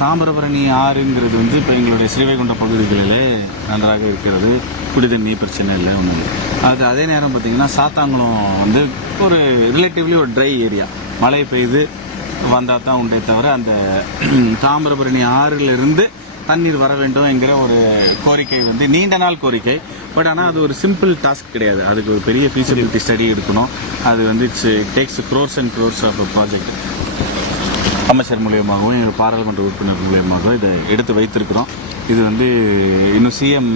தாமிரபரணி ஆறுங்கிறது இப்போ எங்களுடைய ஸ்ரீவைகுண்ட பகுதிகளிலே நன்றாக இருக்கிறது. குடிதண்ணி பிரச்சனை இல்லை, ஒன்றும் இல்லை. அதே நேரம் பார்த்திங்கன்னா சாத்தாங்குளம் ஒரு ரிலேட்டிவ்லி ஒரு ட்ரை ஏரியா. மழை பெய்து வந்தால் தான் உண்டே தவிர அந்த தாமிரபரணி ஆறிலிருந்து தண்ணீர் வர வேண்டும் என்கிற ஒரு கோரிக்கை நீண்ட நாள் கோரிக்கை. பட் ஆனால் அது ஒரு சிம்பிள் டாஸ்க் கிடையாது. அதுக்கு ஒரு பெரிய ஃபீஸிபிலிட்டி ஸ்டடி எடுக்கணும். அது it's takes crores and crores of a project. அமைச்சர் மூலியமாகவும் எங்கள் பாராளுமன்ற உறுப்பினர் மூலியமாகவும் இதை எடுத்து வைத்திருக்கிறோம். இது இன்னும் சிஎம்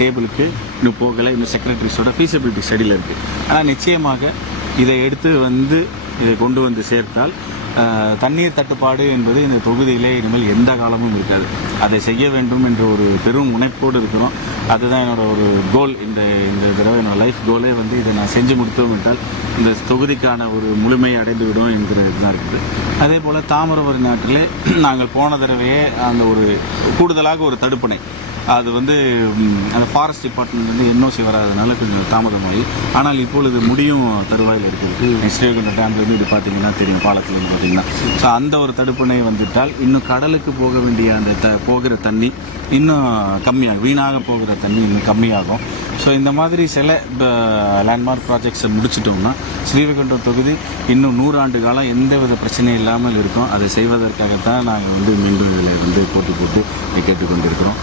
டேபிளுக்கு இன்னும் போகலை. இன்னும் செக்ரட்டரிஸோட ஃபீஸிபிலிட்டி ஸ்டடியில் இருக்குது. ஆனால் நிச்சயமாக இதை எடுத்து இதை கொண்டு வந்து சேர்த்தால் தண்ணீர் தட்டுப்பாடு என்பது இந்த தொகுதியிலே இனிமேல் எந்த காலமும் இருக்காது. அதை செய்ய வேண்டும் என்ற ஒரு பெரும் முனைப்போடு இருக்கிறோம். அதுதான் என்னோட ஒரு கோல். இந்த தடவை என்னோட லைஃப் கோலே இதை நான் செஞ்சு முடித்தோம் என்றால் இந்த தொகுதிக்கான ஒரு முழுமையை அடைந்து விடும் என்கிற இதுதான் இருக்குது. அதே போல் தாமிரபரணி நாட்டிலே நாங்கள் போன தடவையே அந்த ஒரு கூடுதலாக ஒரு தடுப்பணை அது அந்த ஃபாரஸ்ட் டிபார்ட்மெண்ட் என்ஓசி வராதனால கொஞ்சம் தாமதமாகி, ஆனால் இப்பொழுது முடியும் தருவாயில் இருக்கிறது. ஸ்ரீவைகுண்ட டேம்லேருந்து இது பார்த்தீங்கன்னா தெரியும், பாலத்துலேருந்து பார்த்தீங்கன்னா. ஸோ அந்த ஒரு தடுப்பணை வந்துட்டால் இன்னும் கடலுக்கு போக வேண்டிய அந்த போகிற தண்ணி இன்னும் கம்மியாகும், வீணாக போகிற தண்ணி இன்னும் கம்மியாகும். ஸோ இந்த மாதிரி சில லேண்ட்மார்க் ப்ராஜெக்ட்ஸை முடிச்சிட்டோம்னா ஸ்ரீவைகுண்டம் தொகுதி இன்னும் 100 ஆண்டு காலம் எந்தவித பிரச்சனையும் இல்லாமல் இருக்கும். அதை செய்வதற்காகத்தான் நாங்கள் மீண்டும் இதில் போட்டி போட்டு கேட்டுக்கொண்டிருக்கிறோம்.